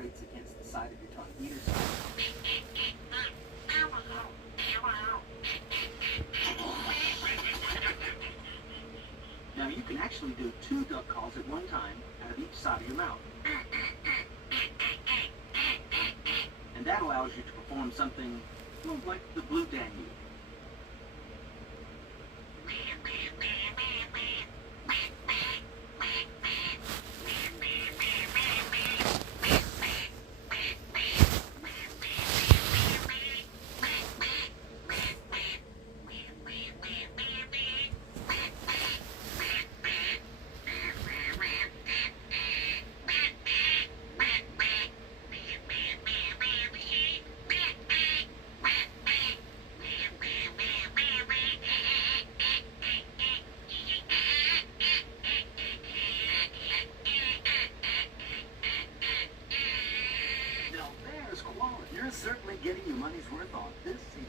vibrates against the side of your tongue, either side. Now you can actually do 2 duck calls at one time out of each side of your mouth. And that allows you to perform something like the Blue Danube. You're certainly getting your money's worth on this CD.